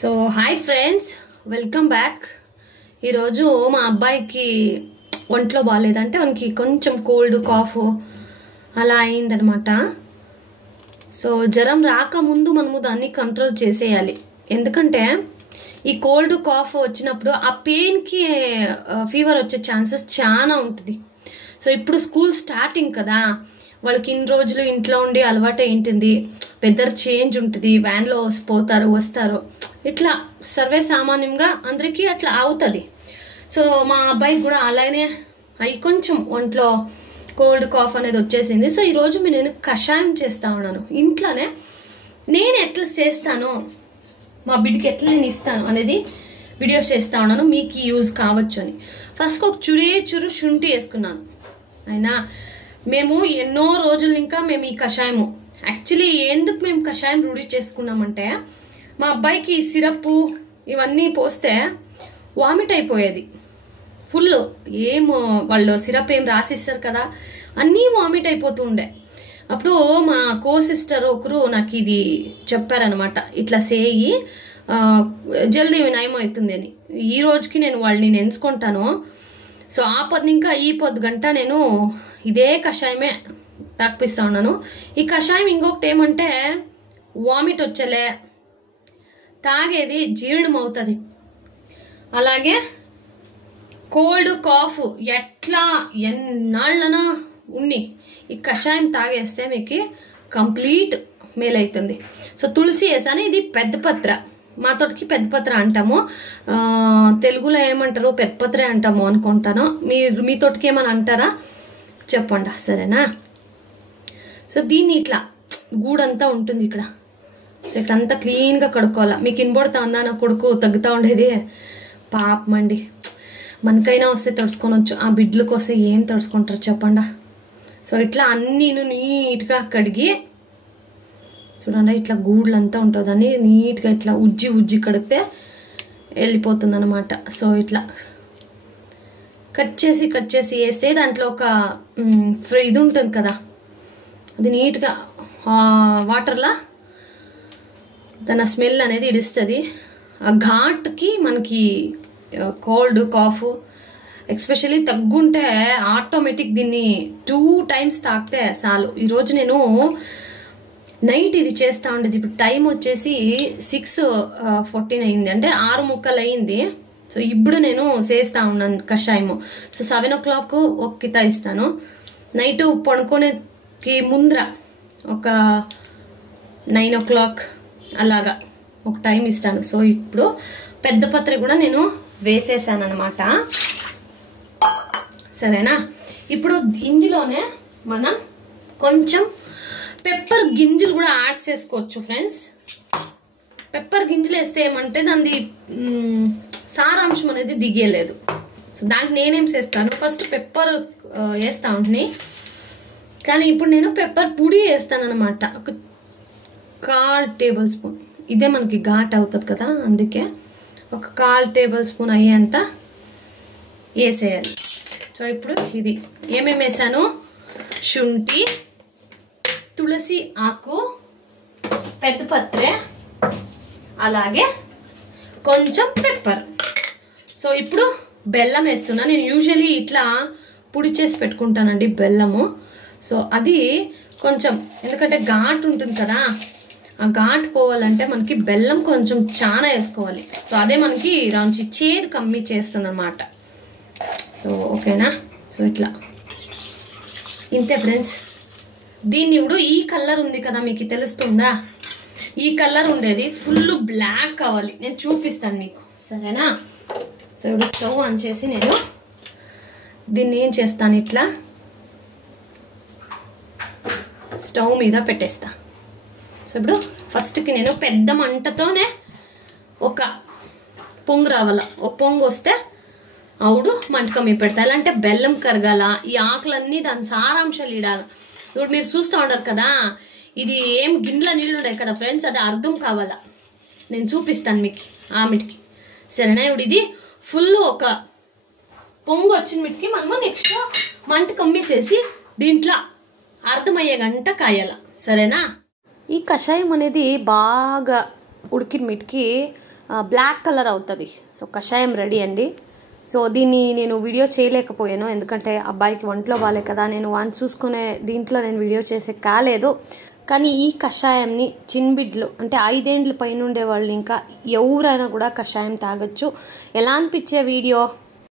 So hi friends, welcome back. ఈరోజు మా అబ్బాయికి ఒంట్లో బాగాలేదంటే మనకి కొంచెం కోల్డ్ కాఫ్ అలా అయిందనమాట. సో జ్వరం రాకముందు మనము దాన్ని కంట్రోల్ చేసేయాలి. ఎందుకంటే ఈ కోల్డ్ కాఫ్ వచ్చినప్పుడు ఆ పెయిన్కి ఫీవర్ వచ్చే ఛాన్సెస్ చాలా ఉంటుంది. సో ఇప్పుడు స్కూల్ స్టార్టింగ్ కదా, వాళ్ళకి ఇన్ని రోజులు ఇంట్లో ఉండి అలవాటు ఏంటింది, వెదర్ చేంజ్ ఉంటుంది, వ్యాన్లో పోతారు వస్తారు, ఇట్లా సర్వే సామాన్యంగా అందరికీ అట్లా అవుతుంది. సో మా అబ్బాయికి కూడా అలానే అవి కొంచెం ఒంట్లో కోల్డ్ కాఫ్ అనేది వచ్చేసింది. సో ఈరోజు నేను కషాయం చేస్తా ఉన్నాను ఇంట్లోనే. నేను ఎట్లా చేస్తాను, మా బిడ్డకి ఎట్లా నేను ఇస్తాను అనేది వీడియోస్ చేస్తా ఉన్నాను, మీకు యూజ్ కావచ్చు అని. ఫస్ట్ ఒక చురు శుంఠి వేసుకున్నాను. అయినా మేము ఎన్నో రోజులు ఇంకా మేము ఈ కషాయము యాక్చువల్లీ ఎందుకు మేము కషాయం రూఢి చేసుకున్నామంటే, మా అబ్బాయికి సిరప్ ఇవన్నీ పోస్తే వామిట్ అయిపోయేది ఫుల్. వాళ్ళు సిరప్ ఏం రాసిస్తారు కదా, అన్నీ వామిట్ అయిపోతూ ఉండే. అప్పుడు మా కో సిస్టర్ ఒకరు నాకు ఇది చెప్పారనమాట, ఇట్లా చేయి జల్దీ నయం అవుతుంది అని. ఈ రోజుకి నేను వాళ్ళని ఎంచుకుంటాను. సో ఆ పొద్దు ఇంకా ఈ పొద్దు గంట నేను ఇదే కషాయమే తాపిస్తా ఉన్నాను. ఈ కషాయం ఇంకొకటి ఏమంటే వామిట్ వచ్చేలే, తాగేది జీర్ణం అవుతుంది. అలాగే కోల్డ్ కాఫ్ ఎట్లా ఎన్నాళ్ళనా ఉన్ని ఈ కషాయం తాగేస్తే మీకు కంప్లీట్ మేలవుతుంది. సో తులసి వేసాను. ఇది పెద్దపత్ర, మా తోటికి పెద్దపత్ర అంటాము, తెలుగులో ఏమంటారు పెద్దపత్రే అంటాము అనుకుంటాను. మీ తోటికి ఏమని అంటారా చెప్పండి, సరేనా? సో దీన్ని ఇట్లా గూడంతా ఉంటుంది ఇక్కడ. సో ఇట్లంతా క్లీన్గా కడుక్కోవాలా. మీకు ఇనబడుతా ఉందా నా కొడుకు తగ్గుతూ ఉండేది? పాపమండి, మనకైనా వస్తే తడుచుకోనొచ్చు, ఆ బిడ్డలకు వస్తే ఏం తడుచుకుంటారు చెప్పండి. సో ఇట్లా అన్నీ నీట్గా కడిగి చూడండి, ఇట్లా గూడ్లంతా ఉంటుందని నీట్గా ఇట్లా ఉజ్జి కడిగితే వెళ్ళిపోతుంది అనమాట. సో ఇట్లా కట్ చేసి వేస్తే దాంట్లో ఒక ఇది ఉంటుంది కదా, అది నీట్గా వాటర్లా దాని స్మెల్ అనేది ఇడుస్తుంది. ఆ ఘాట్కి మనకి కోల్డ్ కాఫ్ ఎస్పెషల్లీ తగ్గుంటే ఆటోమేటిక్ దీన్ని 2 times తాగితే చాలు. ఈరోజు నేను నైట్ ఇది చేస్తూ ఉండేది. ఇప్పుడు టైం వచ్చేసి 6:14 అయింది, అంటే 6 ముక్కలు అయింది. సో ఇప్పుడు నేను చేస్తూ ఉన్నాను కషాయము. సో 7 o'clock ఒక కితా ఇస్తాను. నైట్ పడుకునేకి ముందర ఒక 9 o'clock అలాగా ఒక టైం ఇస్తాను. సో ఇప్పుడు పెద్ద పత్ర కూడా నేను వేసేసాను అనమాట, సరేనా? ఇప్పుడు ఇందులోనే మనం కొంచెం పెప్పర్ గింజలు కూడా యాడ్ చేసుకోవచ్చు ఫ్రెండ్స్. పెప్పర్ గింజలు వేస్తే ఏమంటే దాని సారాంశం అనేది దిగేలేదు. సో దానికి నేనేం చేస్తాను, ఫస్ట్ పెప్పర్ వేస్తా ఉంటుంది, కానీ ఇప్పుడు నేను పెప్పర్ పొడి వేస్తాను అనమాట. ఒక 1/4 tablespoon. ఇదే మనకి ఘాట్ అవుతుంది కదా, అందుకే ఒక 1/4 tablespoon అయ్యేంత వేసేయాలి. సో ఇప్పుడు ఇది ఏమేమి వేసాను, శుంఠి, తులసి ఆకు, పెద్దపత్రే, అలాగే కొంచెం పెప్పర్. సో ఇప్పుడు బెల్లం వేస్తున్నా. నేను యూజువల్లీ ఇట్లా పొడి చేసి పెట్టుకుంటానండి బెల్లము. సో అది కొంచెం, ఎందుకంటే ఘాట్ ఉంటుంది కదా, ఆ ఘాట్ పోవాలంటే మనకి బెల్లం కొంచెం చాలా వేసుకోవాలి. సో అదే మనకి రాంచి చేదు కమ్మి చేస్తుంది అనమాట. సో ఓకేనా? సో ఇట్లా ఇంతే ఫ్రెండ్స్. దీన్ని ఇప్పుడు ఈ కలర్ ఉంది కదా, మీకు తెలుస్తుందా? ఈ కలర్ ఉండేది ఫుల్ బ్లాక్ కావాలి, నేను చూపిస్తాను మీకు, సరేనా? సో ఇప్పుడు స్టవ్ ఆన్ చేసి నేను దీన్ని ఏం చేస్తాను, ఇట్లా స్టవ్ మీద పెట్టేస్తా. సో ఇప్పుడు ఫస్ట్కి నేను పెద్ద మంటతోనే ఒక పొంగు రావాల. ఒక పొంగు వస్తే అవుడు మంట కమ్మి పెడతా. ఎలా అంటే బెల్లం కరగాల, ఈ ఆకులన్నీ దాని సారాంశాలు ఇడాల. ఇప్పుడు మీరు చూస్తూ ఉంటారు కదా, ఇది ఏం గిన్నెల నీళ్ళు ఉన్నాయి కదా ఫ్రెండ్స్, అది అర్థం కావాలా, నేను చూపిస్తాను మీకు ఆమెటికి, సరేనా? ఇప్పుడు ఇది ఫుల్ ఒక పొంగు వచ్చిన మీటికి మనము నెక్స్ట్ మంట కమ్మేసేసి దీంట్లో అర్థమయ్యే గంట కాయాల, సరేనా? ఈ కషాయం అనేది బాగా ఉడికిన మీటికి బ్లాక్ కలర్ అవుతుంది. సో కషాయం రెడీ అండి. సో దీన్ని నేను వీడియో చేయలేకపోయాను, ఎందుకంటే అబ్బాయికి ఒంట్లో బాగాలే కదా, నేను వాడిని చూసుకునే దీంట్లో నేను వీడియో చేసే కాలేదు. కానీ ఈ కషాయంని చిన్నబిడ్లు అంటే 5 ఏండ్ల పైన ఉండే వాళ్ళు ఇంకా ఎవరైనా కూడా కషాయం తాగొచ్చు. ఎలా అనిపించే వీడియో